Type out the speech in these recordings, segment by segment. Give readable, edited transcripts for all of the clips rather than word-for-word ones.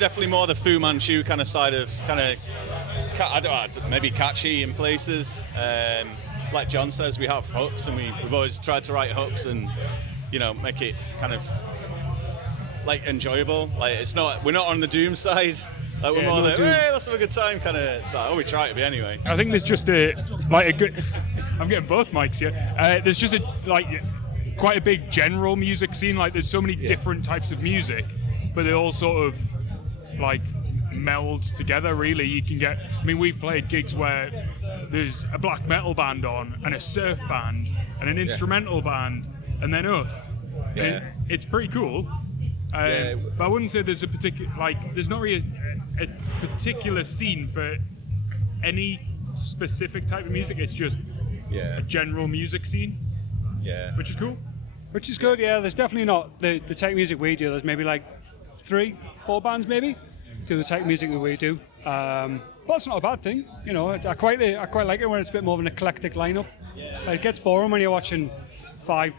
definitely more the Fu Manchu kind of side of I don't know, maybe catchy in places. Like John says, we have hooks, and we've always tried to write hooks and, you know, make it kind of like enjoyable. Like we're not on the doom side. Like we're more hey, let's have a good time kind of side. We try to be anyway. I think there's just a good. I'm getting both mics here. There's just quite a big general music scene. Like there's so many different types of music, but they all sort of like meld together. Really, you can get. I mean, we've played gigs where there's a black metal band on, and a surf band, and an instrumental band, and then us. Yeah. It's pretty cool. But I wouldn't say there's a particular there's not really a particular scene for any specific type of music. It's just a general music scene. Yeah. Which is cool. Which is good. Yeah. There's definitely not the type of music we do. There's maybe like 3-4 bands maybe do the type of music that we do. But it's not a bad thing. You know, I quite like it when it's a bit more of an eclectic lineup. It gets boring when you're watching 5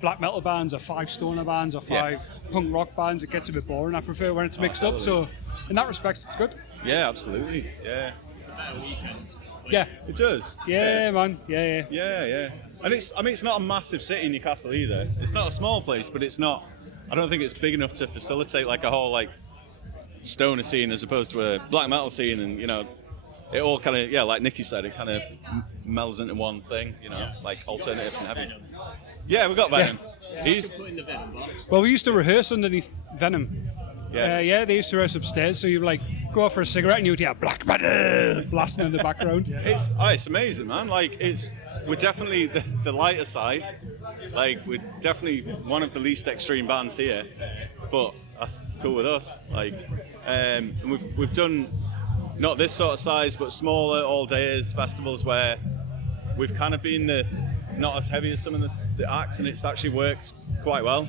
black metal bands or 5 stoner bands or 5 punk rock bands. It gets a bit boring. I prefer when it's mixed up. So in that respect, it's good. Yeah, absolutely. Yeah. It's a better weekend. Yeah, it does. Yeah, man. Yeah. And it's not a massive city, Newcastle, either. It's not a small place, but it's not. I don't think it's big enough to facilitate like a whole like stoner scene as opposed to a black metal scene, and you know, it all kind of like Nicky said, it kind of melds into one thing. You know, like alternative and heavy. Yeah, we got Venom. He's put in the Venom box. Well, we used to rehearse underneath Venom. Yeah, they used to rehearse upstairs, so you'd like go out for a cigarette and you'd hear black metal blasting in the background. It's amazing, man. Like we're definitely the lighter side. Like we're definitely one of the least extreme bands here, but that's cool with us. Like, and we've done not this sort of size, but smaller all-dayers festivals where we've kind of been not as heavy as some of the acts, and it's actually worked quite well.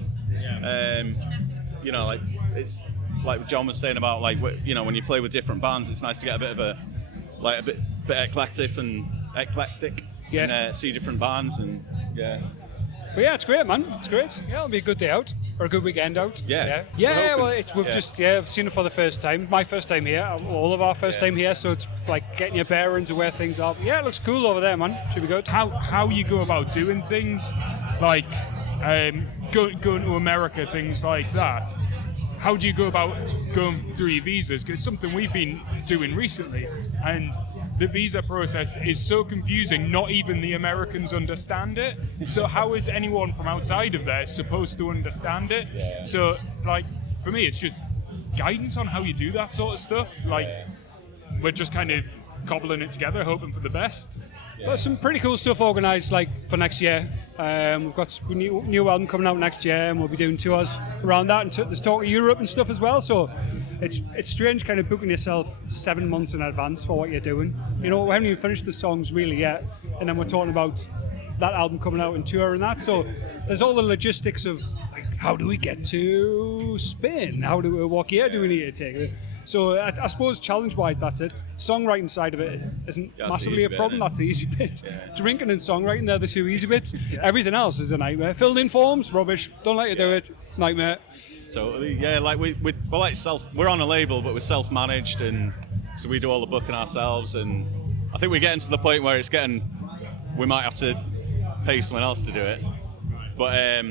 You know, like it's like John was saying about like you know, when you play with different bands, it's nice to get a bit of a bit eclectic and see different bands and But yeah, it's great, man. It's great. Yeah, it'll be a good day out or a good weekend out. Yeah. Well, we've seen it for the first time. My first time here, all of our first time here. So it's like getting your bearings of where things are. Yeah, it looks cool over there, man. Should be good. How you go about doing things, like going to America, things like that. How do you go about going through your visas? Because it's something we've been doing recently, and the visa process is so confusing, not even the Americans understand it. So how is anyone from outside of there supposed to understand it? Yeah. So, like, for me, it's just guidance on how you do that sort of stuff. Like, we're just kind of cobbling it together, hoping for the best. Yeah. Well, some pretty cool stuff organised, like, for next year. We've got a new album coming out next year, and we'll be doing tours around that, and there's talk of Europe and stuff as well. So it's strange kind of booking yourself 7 months in advance for what you're doing. You know, we haven't even finished the songs really yet, and then we're talking about that album coming out and tour and that. So there's all the logistics of like, how do we get to Spain? What gear do we need to take? So I suppose challenge-wise, that's it. Songwriting side of it isn't massively a problem. That's the easy bit. Yeah. Drinking and songwriting, they're the 2 easy bits. Everything else is a nightmare. Filled in forms, rubbish. Don't like to do it, nightmare. Totally. Yeah, like we're on a label, but we're self-managed, and so we do all the booking ourselves. And I think we're getting to the point where we might have to pay someone else to do it. But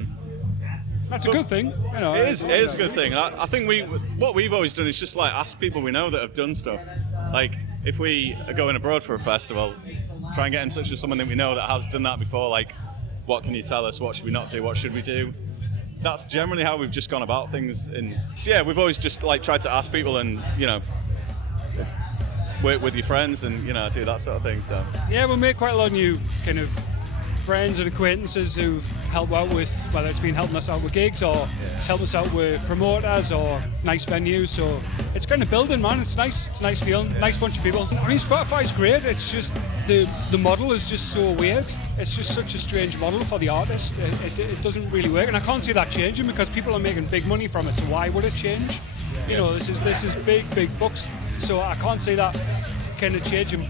that's a good thing. You know, it is a good thing. I think what we've always done is just like ask people we know that have done stuff. Like if we are going abroad for a festival, try and get in touch with someone that we know that has done that before. Like, what can you tell us? What should we not do? What should we do? That's generally how we've just gone about things. And so yeah, we've always just like tried to ask people and work with your friends and do that sort of thing. So yeah, we made quite a lot of new kind of friends and acquaintances who've helped out with, whether it's been helping us out with gigs or it's helping us out with promoters or nice venues. So it's kind of building, man. It's nice. It's a nice feeling. Nice bunch of people. I mean, Spotify's great. It's just the model is just so weird. It's just such a strange model for the artist. It doesn't really work, and I can't see that changing because people are making big money from it. So why would it change? This is big bucks. So I can't see that kind of changing